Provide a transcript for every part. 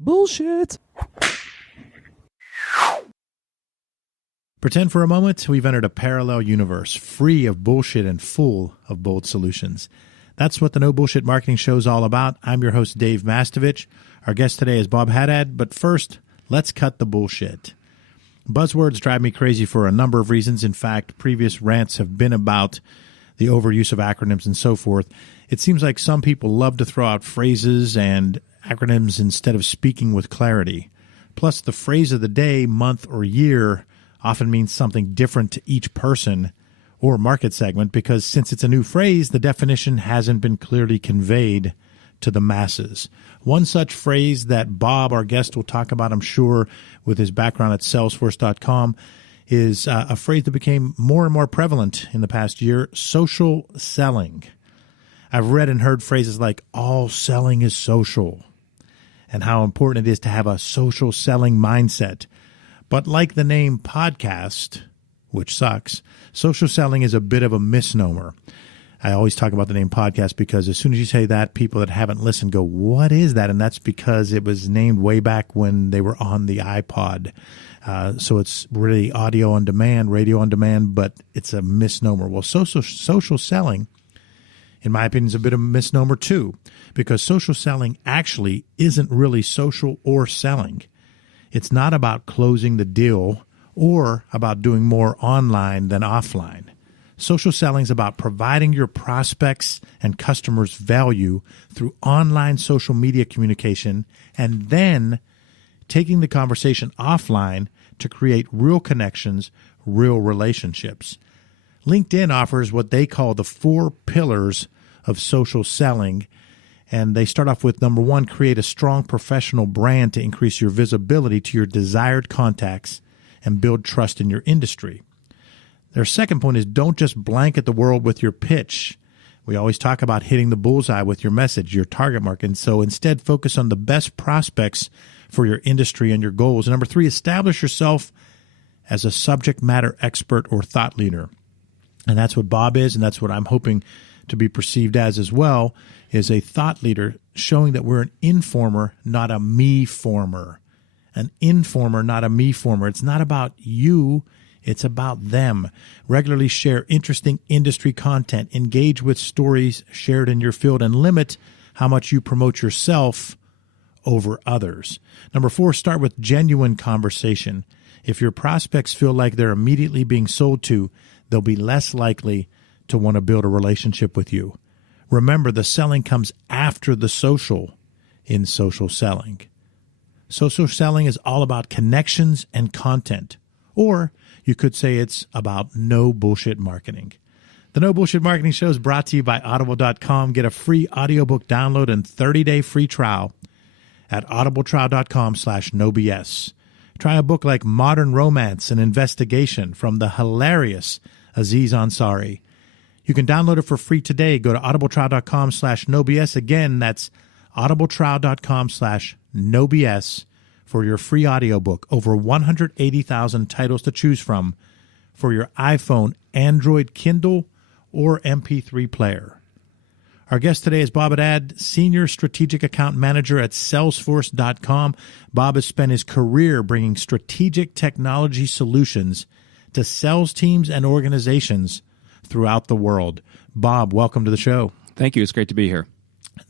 Bullshit. Pretend for a moment we've entered a parallel universe, free of bullshit and full of bold solutions. That's what the No Bullshit Marketing Show is all about. I'm your host, Dave Mastovich. Our guest today is Bob Haddad, but first, let's cut the bullshit. Buzzwords drive me crazy for a number of reasons. In fact, previous rants have been about the overuse of acronyms and so forth. It seems like some people love to throw out phrases and acronyms instead of speaking with clarity. Plus, the phrase of the day, month, or year often means something different to each person or market segment because since it's a new phrase, the definition hasn't been clearly conveyed to the masses. One such phrase that Bob, our guest, will talk about, I'm sure, with his background at Salesforce.com, is a phrase that became more and more prevalent in the past year, social selling. I've read and heard phrases like, all selling is social, and how important it is to have a social selling mindset. But like the name podcast, which sucks, social selling is a bit of a misnomer. I always talk about the name podcast because as soon as you say that, people that haven't listened go, what is that? And that's because it was named way back when they were on the iPod. So it's really audio on demand, radio on demand, but it's a misnomer. Well, social selling, in my opinion, is a bit of a misnomer too, because social selling actually isn't really social or selling. It's not about closing the deal or about doing more online than offline. Social selling is about providing your prospects and customers value through online social media communication and then taking the conversation offline to create real connections, real relationships. LinkedIn offers what they call the 4 pillars of social selling. And they start off with number 1, create a strong professional brand to increase your visibility to your desired contacts and build trust in your industry. Their second point is don't just blanket the world with your pitch. We always talk about hitting the bullseye with your message, your target market. And so instead focus on the best prospects for your industry and your goals. And number 3, establish yourself as a subject matter expert or thought leader. And that's what Bob is, and that's what I'm hoping to be perceived as well, is a thought leader showing that we're an informer, not a me-former. An informer, not a me-former. It's not about you, it's about them. Regularly share interesting industry content, engage with stories shared in your field, and limit how much you promote yourself over others. Number 4, start with genuine conversation. If your prospects feel like they're immediately being sold to, they'll be less likely to want to build a relationship with you. Remember, the selling comes after the social in social selling. Social selling is all about connections and content. Or you could say it's about no bullshit marketing. The No Bullshit Marketing Show is brought to you by Audible.com. Get a free audiobook download and 30-day free trial at audibletrial.com/nobs. Try a book like Modern Romance and Investigation from the hilarious Aziz Ansari. You can download it for free today. Go to audibletrial.com/nobs. Again, that's audibletrial.com/nobs for your free audiobook. Over 180,000 titles to choose from for your iPhone, Android, Kindle, or MP3 player. Our guest today is Bob Haddad, Senior Strategic Account Manager at Salesforce.com. Bob has spent his career bringing strategic technology solutions to sales teams and organizations throughout the world. Bob, welcome to the show. Thank you. It's great to be here.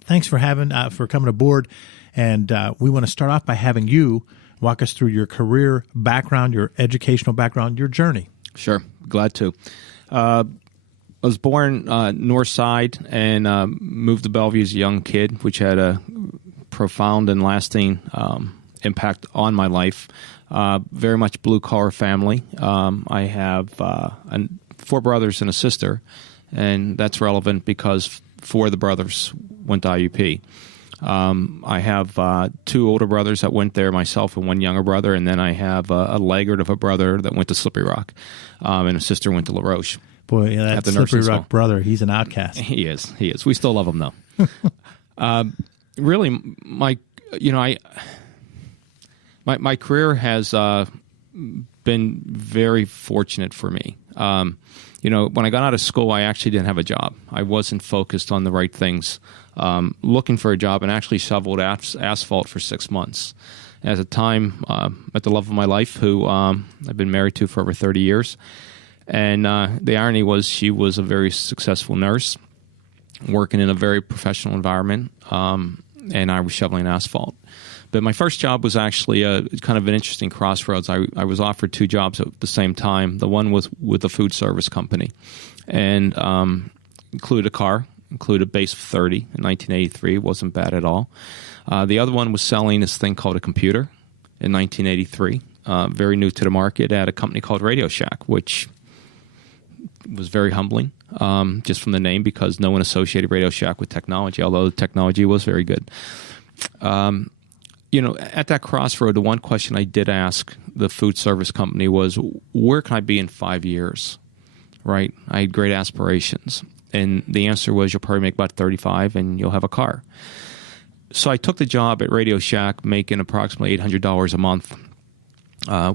Thanks for coming aboard. And we want to start off by having you walk us through your career background, your educational background, your journey. Sure. Glad to. I was born north side and moved to Bellevue as a young kid, which had a profound and lasting impact on my life. Very much blue-collar family. I have 4 brothers and a sister, and that's relevant because 4 of the brothers went to IUP. I have 2 older brothers that went there, myself and 1 younger brother, and then I have a laggard of a brother that went to Slippery Rock, and a sister went to La Roche. Boy, yeah, that Slippery Rock brother, he's an outcast. He is. We still love him, though. Really, my career has been very fortunate for me. When I got out of school, I actually didn't have a job. I wasn't focused on the right things. looking for a job, and actually shoveled asphalt for 6 months. At the time, met the love of my life, who I've been married to for over 30 years. And the irony was she was a very successful nurse, working in a very professional environment, and I was shoveling asphalt. But my first job was actually kind of an interesting crossroads. I was offered 2 jobs at the same time. The one was with a food service company, and included a car, included a base of 30 in 1983. It wasn't bad at all. The other one was selling this thing called a computer in 1983, very new to the market, at a company called Radio Shack, which was very humbling, just from the name, because no one associated Radio Shack with technology, although the technology was very good. At that crossroad, the one question I did ask the food service company was, where can I be in 5 years, right? I had great aspirations. And the answer was, you'll probably make about 35 and you'll have a car. So I took the job at Radio Shack, making approximately $800 a month,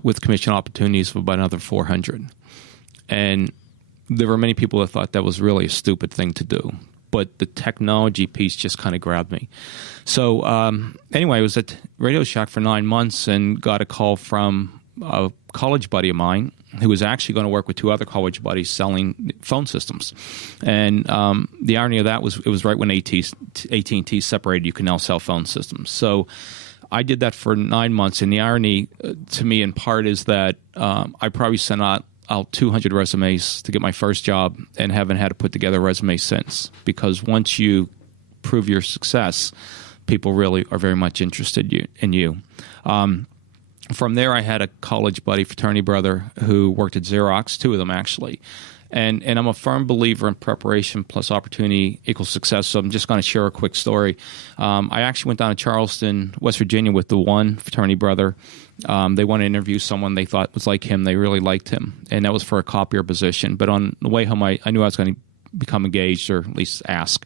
with commission opportunities of about another $400. And there were many people that thought that was really a stupid thing to do, but the technology piece just kind of grabbed me. So anyway, I was at Radio Shack for 9 months and got a call from a college buddy of mine who was actually going to work with 2 other college buddies selling phone systems. And the irony of that was, it was right when AT&T separated. You can now sell phone systems. So I did that for 9 months. And the irony to me, in part, is that I probably sent out 200 resumes to get my first job and haven't had to put together a resume since. Because once you prove your success, people really are very much interested in you. From there, I had a college buddy, fraternity brother, who worked at Xerox, 2 of them actually. And I'm a firm believer in preparation plus opportunity equals success. So I'm just going to share a quick story. I actually went down to Charleston, West Virginia, with the one fraternity brother. They wanted to interview someone they thought was like him. They really liked him. And that was for a copier position. But on the way home, I knew I was going to become engaged, or at least ask,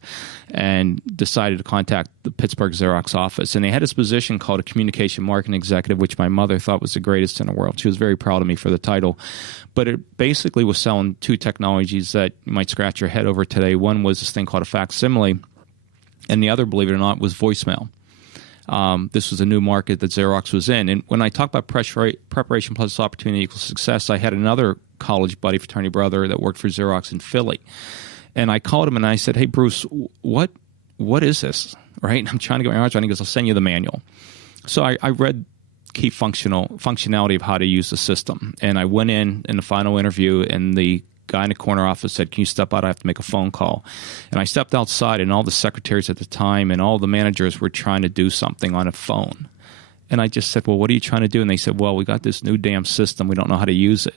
and decided to contact the Pittsburgh Xerox office. And they had this position called a communication marketing executive, which my mother thought was the greatest in the world. She was very proud of me for the title. But it basically was selling 2 technologies that you might scratch your head over today. One was this thing called a facsimile, and the other, believe it or not, was voicemail. This was a new market that Xerox was in. And when I talk about preparation plus opportunity equals success, I had another college buddy, fraternity brother, that worked for Xerox in Philly. And I called him and I said, "Hey, Bruce, what is this?" Right? I'm trying to get my arms around it. He goes, "I'll send you the manual." So I read key functionality of how to use the system. And I went in the final interview, and the guy in the corner office said, "Can you step out? I have to make a phone call." And I stepped outside, and all the secretaries at the time and all the managers were trying to do something on a phone. And I just said, "Well, what are you trying to do?" And they said, "Well, we got this new damn system. We don't know how to use it."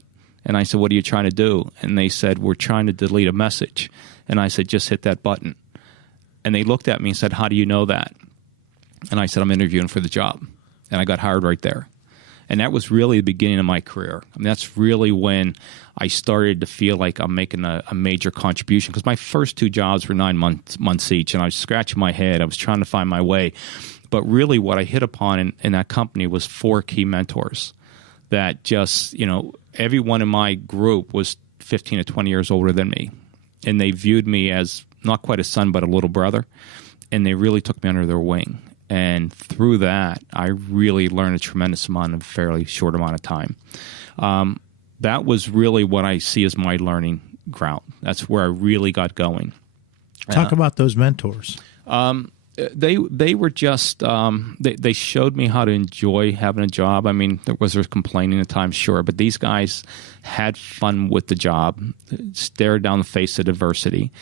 And I said, "What are you trying to do?" And they said, "We're trying to delete a message." And I said, "Just hit that button." And they looked at me and said, "How do you know that?" And I said, "I'm interviewing for the job." And I got hired right there. And that was really the beginning of my career. I mean, that's really when I started to feel like I'm making a major contribution, because my first 2 jobs were 9 months each, and I was scratching my head. I was trying to find my way. But really what I hit upon in that company was 4 key mentors that just, everyone in my group was 15 to 20 years older than me. And they viewed me as not quite a son, but a little brother. And they really took me under their wing. And through that, I really learned a tremendous amount in a fairly short amount of time. That was really what I see as my learning ground. That's where I really got going. Talk about those mentors. They were just they showed me how to enjoy having a job. I mean, there was complaining at times, sure, but these guys had fun with the job, stared down the face of adversity.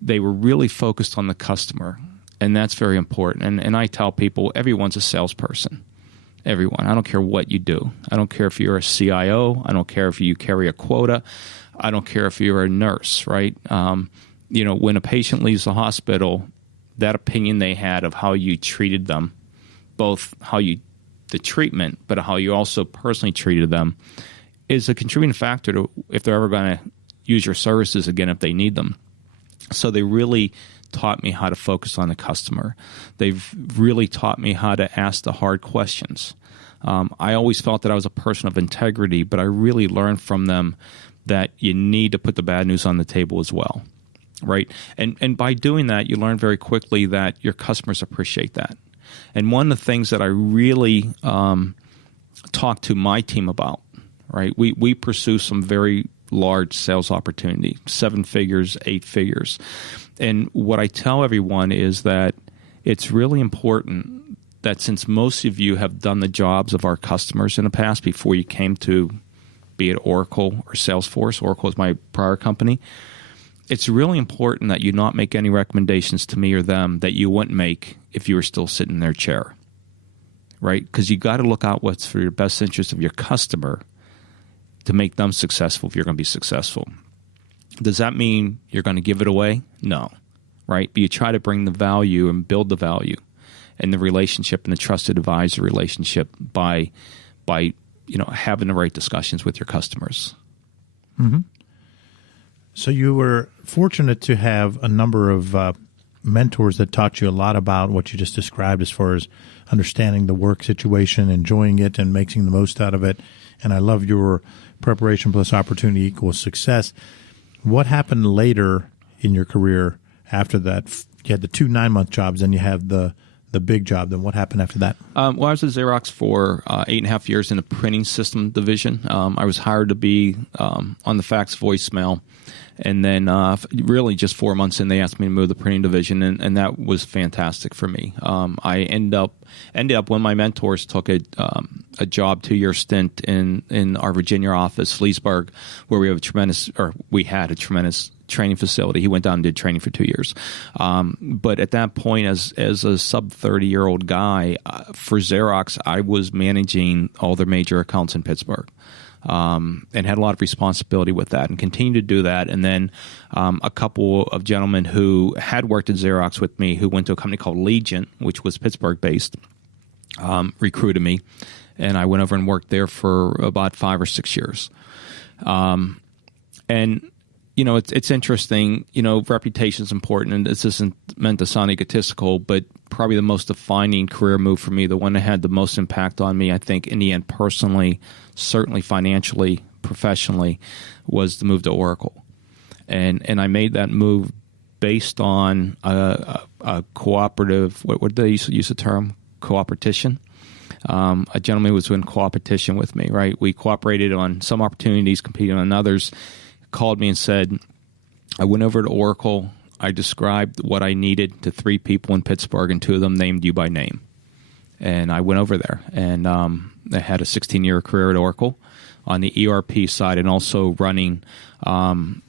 They were really focused on the customer, and that's very important. And I tell people, everyone's a salesperson. Everyone. I don't care what you do. I don't care if you're a CIO. I don't care if you carry a quota. I don't care if you're a nurse, right? When a patient leaves the hospital, that opinion they had of how you treated them, both the treatment, but how you also personally treated them, is a contributing factor to if they're ever going to use your services again if they need them. So they really taught me how to focus on the customer. They've really taught me how to ask the hard questions. I always felt that I was a person of integrity, but I really learned from them that you need to put the bad news on the table as well. right? And by doing that, you learn very quickly that your customers appreciate that. And one of the things that I really talk to my team about, right? We pursue some very large sales opportunity, 7 figures, 8 figures. And what I tell everyone is that it's really important that since most of you have done the jobs of our customers in the past before you came to be it Oracle or Salesforce, Oracle is my prior company, it's really important that you not make any recommendations to me or them that you wouldn't make if you were still sitting in their chair, right? Because you got to look out what's for your best interest of your customer to make them successful if you're going to be successful. Does that mean you're going to give it away? No, right? But you try to bring the value and build the value and the relationship and the trusted advisor relationship by having the right discussions with your customers. Mm-hmm. So you were fortunate to have a number of mentors that taught you a lot about what you just described as far as understanding the work situation, enjoying it, and making the most out of it. And I love your preparation plus opportunity equals success. What happened later in your career after that? You had the 2 9-month jobs, and you have the big job. Then what happened after that? Well, I was at Xerox for 8.5 years in the printing system division. I was hired to be on the fax voicemail. And then really just 4 months in, they asked me to move the printing division, and that was fantastic for me. I ended up when my mentors took a job 2-year stint in our Virginia office, Leesburg, where we had a tremendous training facility. He went down and did training for 2 years. But at that point, as a sub 30-year-old guy for Xerox, I was managing all their major accounts in Pittsburgh. And had a lot of responsibility with that and continued to do that. And then a couple of gentlemen who had worked at Xerox with me who went to a company called Legion, which was Pittsburgh-based, recruited me. And I went over and worked there for about 5 or 6 years. And it's interesting. Reputation is important, and this isn't meant to sound egotistical, but probably the most defining career move for me, the one that had the most impact on me, I think, in the end, personally, certainly financially, professionally, was the move to Oracle. And I made that move based on a cooperative, what did they use the term? Cooperation. A gentleman who was in cooperation with me, right? We cooperated on some opportunities, competing on others. Called me and said, I went over to Oracle. I described what I needed to 3 people in Pittsburgh, and 2 of them named you by name. And I went over there, and I had a 16-year career at Oracle on the ERP side, and also running.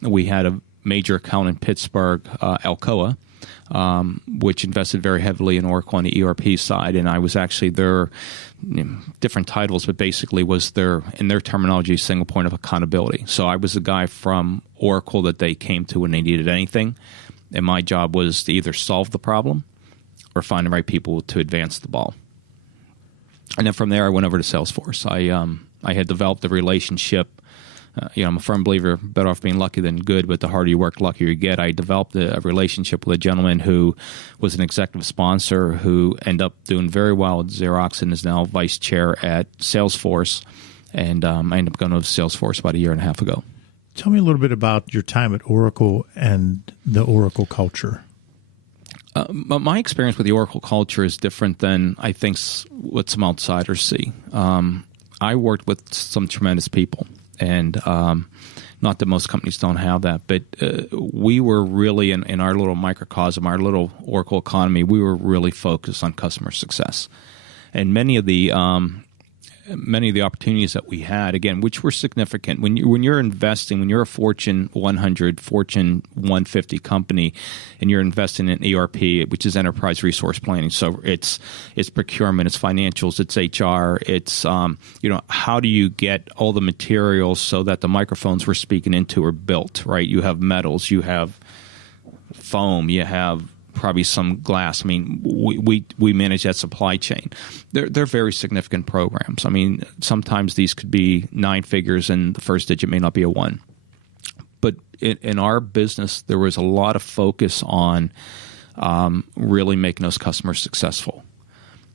We had a major account in Pittsburgh, Alcoa, which invested very heavily in Oracle on the ERP side, and I was actually their different titles, but basically was in their terminology, single point of accountability. So I was the guy from Oracle that they came to when they needed anything, and my job was to either solve the problem or find the right people to advance the ball. And then from there, I went over to Salesforce. I had developed a relationship. I'm a firm believer, better off being lucky than good, but the harder you work, the luckier you get. I developed a relationship with a gentleman who was an executive sponsor who ended up doing very well at Xerox and is now vice chair at Salesforce. And I ended up going to Salesforce about 1.5 years ago. Tell me a little bit about your time at Oracle and the Oracle culture. My experience with the Oracle culture is different than I think what some outsiders see. I worked with some tremendous people. And not that most companies don't have that, but we were really, in our little microcosm, our little Oracle economy, we were really focused on customer success. And many of the opportunities that we had, again, which were significant, when you're investing, when you're a Fortune 100, Fortune 150 company, and you're investing in ERP, which is enterprise resource planning, so it's procurement, it's financials, it's HR, it's how do you get all the materials so that the microphones we're speaking into are built, right? You have metals, you have foam, you have probably some glass. I mean, we manage that supply chain. They're very significant programs. I mean, sometimes these could be 9 figures and the first digit may not be a 1. But in our business, there was a lot of focus on really making those customers successful.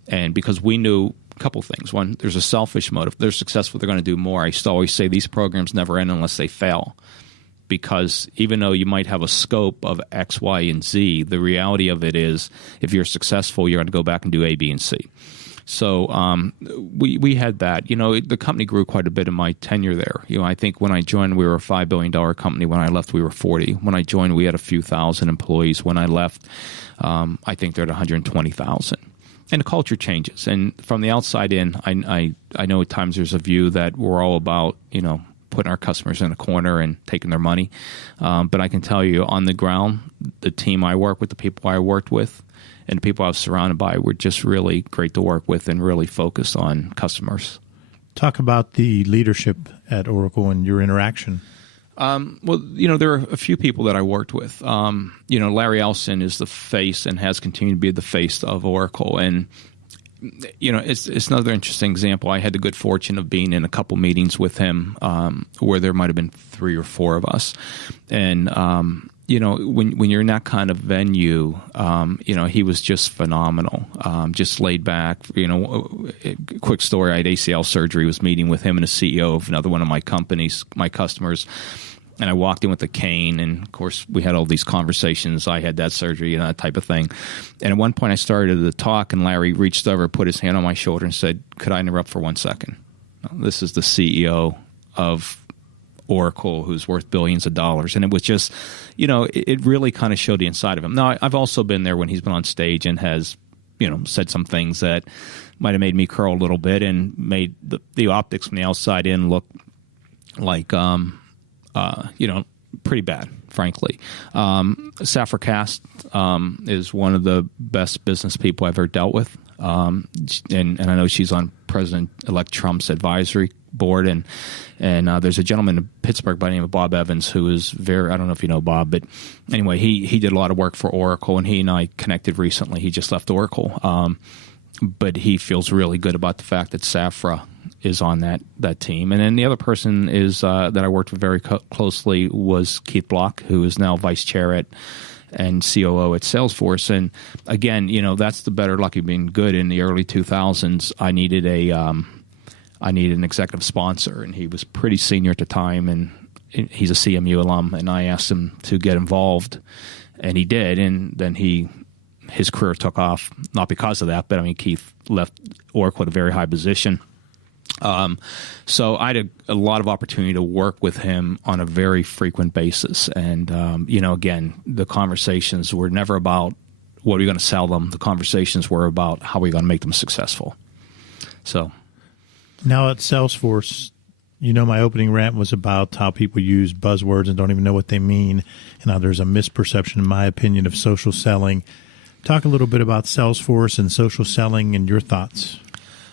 And because we knew a couple things. One, there's a selfish motive. They're successful, they're going to do more. I used to always say these programs never end unless they fail. because even though you might have a scope of X, Y, and Z, the reality of it is if you're successful, you're going to go back and do A, B, and C. So we had that. The company grew quite a bit in my tenure there. I think when I joined, we were a $5 billion company. When I left, we were 40. When I joined, we had a few thousand employees. When I left, I think they're at 120,000. And the culture changes. And from the outside in, I know at times there's a view that we're all about, putting our customers in a corner and taking their money. But I can tell you on the ground, the team I work with, the people I worked with, and the people I was surrounded by were just really great to work with and really focused on customers. Talk about the leadership at Oracle and your interaction. Well, there are a few people that I worked with. Larry Ellison is the face and has continued to be the face of Oracle. And, it's another interesting example. I had the good fortune of being in a couple meetings with him where there might have been 3 or 4 of us. And, when you're in that kind of venue, he was just phenomenal, just laid back. Quick story, I had ACL surgery, was meeting with him and the CEO of another one of my companies, my customers. And I walked in with a cane, and of course we had all these conversations. I had that surgery and that type of thing. And at one point I started the talk, and Larry reached over, put his hand on my shoulder and said, "Could I interrupt for 1 second? This is the CEO of Oracle, who's worth billions of dollars." And it was just, it really kind of showed the inside of him. Now, I've also been there when he's been on stage and has, said some things that might have made me curl a little bit and made the optics from the outside in look like, pretty bad, frankly. Safra Cast is one of the best business people I've ever dealt with. And I know she's on President-elect Trump's advisory board, and there's a gentleman in Pittsburgh by the name of Bob Evans who is I don't know if you know Bob, but anyway, he did a lot of work for Oracle, and he and I connected recently. He just left Oracle, but he feels really good about the fact that Safra is on that team. And then the other person is that I worked with very closely was Keith Block, who is now vice chair and COO at Salesforce. And again, that's the better luck of being good. In the early 2000s, I needed an executive sponsor, and he was pretty senior at the time, and he's a CMU alum, and I asked him to get involved, and he did, and then his career took off, not because of that, but Keith left Oracle at a very high position. So I had a lot of opportunity to work with him on a very frequent basis. And, again, the conversations were never about what are we going to sell them. The conversations were about how are we going to make them successful. So now at Salesforce, my opening rant was about how people use buzzwords and don't even know what they mean. And how there's a misperception, in my opinion, of social selling. Talk a little bit about Salesforce and social selling and your thoughts.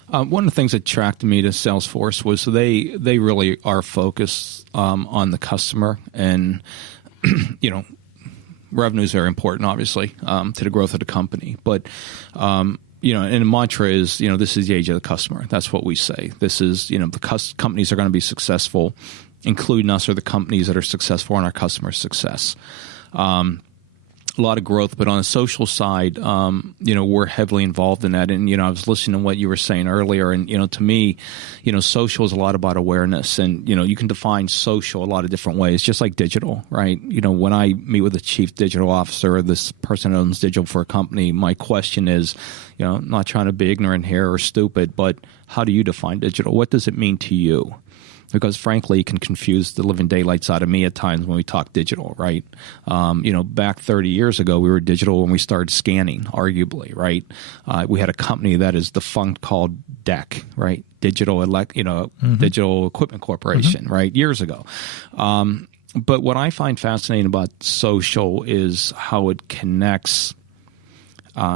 One of the things that attracted me to Salesforce was they really are focused on the customer, and revenue is very important, obviously, to the growth of the company. But and the mantra is this is the age of the customer. That's what we say. This is the companies are going to be successful, including us, are the companies that are successful in our customer success. A lot of growth, but on the social side, we're heavily involved in that. And, I was listening to what you were saying earlier. And, to me, social is a lot about awareness. And, you can define social a lot of different ways, just like digital, right? When I meet with a chief digital officer or this person who owns digital for a company, my question is, I'm not trying to be ignorant here or stupid, but how do you define digital? What does it mean to you? Because frankly, it can confuse the living daylights out of me at times when we talk digital, right? Back 30 years ago, we were digital when we started scanning, arguably, right? We had a company that is defunct called DEC, right? Digital Equipment Corporation, right? Years ago. But what I find fascinating about social is how it connects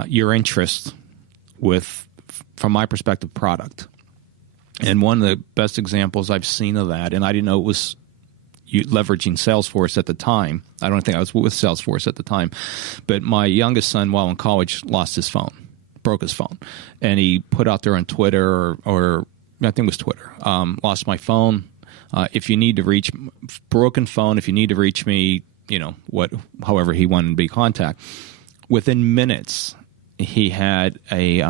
your interest with, from my perspective, product. And one of the best examples I've seen of that, and I didn't know it was leveraging Salesforce at the time. I don't think I was with Salesforce at the time. But my youngest son, while in college, lost his phone, broke his phone. And he put out there on Twitter, or I think it was Twitter, lost my phone. If you need to reach, broken phone, if you need to reach me, however he wanted to be contact. Within minutes, he had a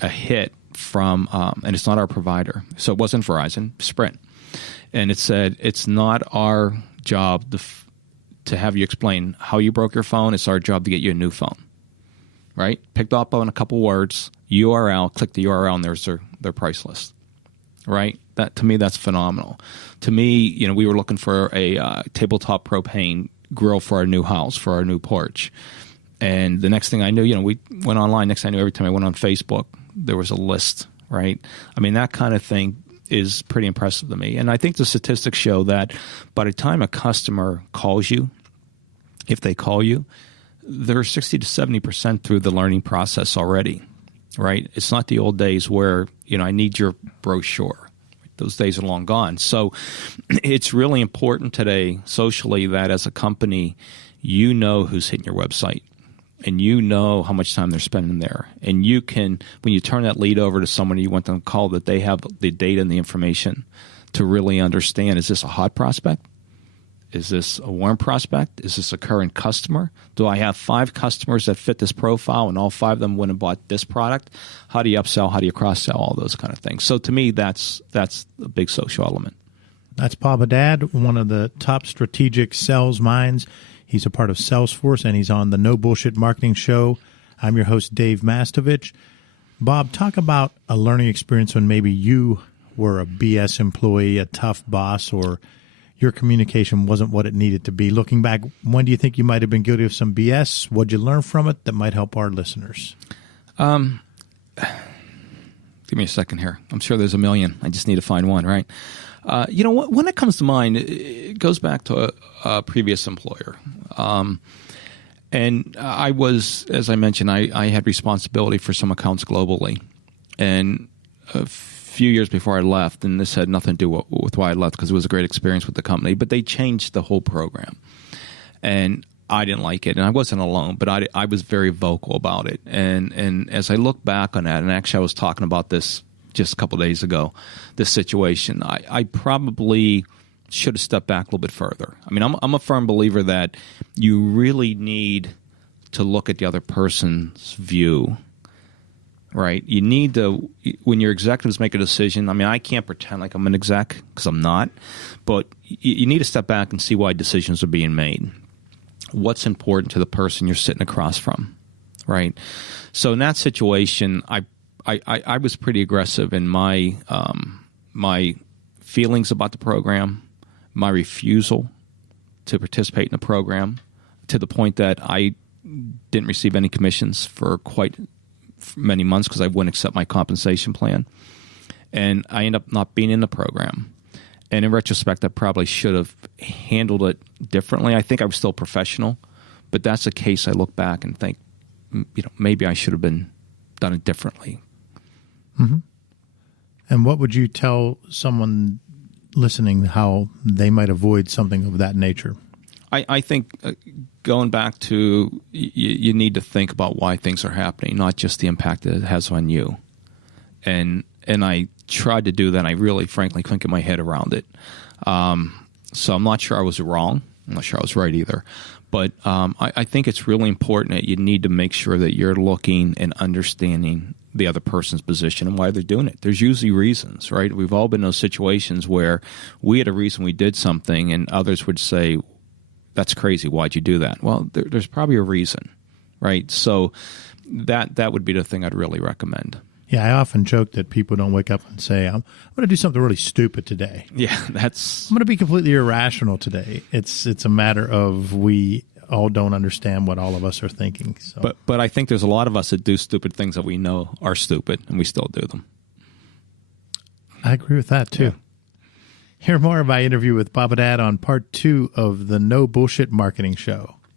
hit from, and it's not our provider, so it wasn't Verizon, Sprint, and it said it's not our job to have you explain how you broke your phone. It's our job to get you a new phone, right? Picked up on a couple words, URL, click the URL, and there's their price list, right? That, to me, that's phenomenal. To me, we were looking for a tabletop propane grill for our new house, for our new porch. And the next thing I knew, we went online. Next thing I knew, every time I went on Facebook, there was a list, right? I mean, that kind of thing is pretty impressive to me. And I think the statistics show that by the time a customer calls you, if they call you, they're 60 to 70% through the learning process already, right? It's not the old days where, I need your brochure. Those days are long gone. So it's really important today socially that as a company, who's hitting your website and how much time they're spending there. And you can, when you turn that lead over to someone you want them to call, that they have the data and the information to really understand, is this a hot prospect? Is this a warm prospect? Is this a current customer? Do I have 5 customers that fit this profile and all 5 of them went and bought this product? How do you upsell? How do you cross-sell? All those kind of things. So to me, that's a big social element. That's Bob Haddad, one of the top strategic sales minds. He's a part of Salesforce, and he's on the No Bullshit Marketing Show. I'm your host, Dave Mastovich. Bob, talk about a learning experience when maybe you were a BS employee, a tough boss, or your communication wasn't what it needed to be. Looking back, when do you think you might have been guilty of some BS? What'd you learn from it that might help our listeners? Give me a second here. I'm sure there's a million. I just need to find one, right? When it comes to mind, it goes back to a previous employer. And I was, as I mentioned, I had responsibility for some accounts globally. And a few years before I left, and this had nothing to do with why I left because it was a great experience with the company, but they changed the whole program. And I didn't like it, and I wasn't alone, but I was very vocal about it. And as I look back on that, and actually I was talking about this just a couple of days ago, this situation, I probably should have stepped back a little bit further. I mean, I'm a firm believer that you really need to look at the other person's view, right? You need to, when your executives make a decision, I mean, I can't pretend like I'm an exec because I'm not, but you need to step back and see why decisions are being made. What's important to the person you're sitting across from, right? So in that situation, I was pretty aggressive in my my feelings about the program, my refusal to participate in the program, to the point that I didn't receive any commissions for quite many months because I wouldn't accept my compensation plan. And I ended up not being in the program. And in retrospect, I probably should have handled it differently. I think I was still professional, but that's a case I look back and think, maybe I should have done it differently. Mm-hmm. And what would you tell someone listening how they might avoid something of that nature? I think going back to you need to think about why things are happening, not just the impact that it has on you. And I tried to do that, and I really, frankly, couldn't get my head around it. So I'm not sure I was wrong. I'm not sure I was right either. But I think it's really important that you need to make sure that you're looking and understanding the other person's position and why they're doing it. There's usually reasons, right? We've all been in those situations where we had a reason we did something, and others would say, that's crazy. Why'd you do that? Well, there's probably a reason, right? So that would be the thing I'd really recommend. Yeah, I often joke that people don't wake up and say, I'm going to do something really stupid today. Yeah, I'm going to be completely irrational today. It's a matter of we all don't understand what all of us are thinking. So. But I think there's a lot of us that do stupid things that we know are stupid, and we still do them. I agree with that, too. Yeah. Hear more of my interview with Bob Haddad on part 2 of the No Bullshit Marketing Show.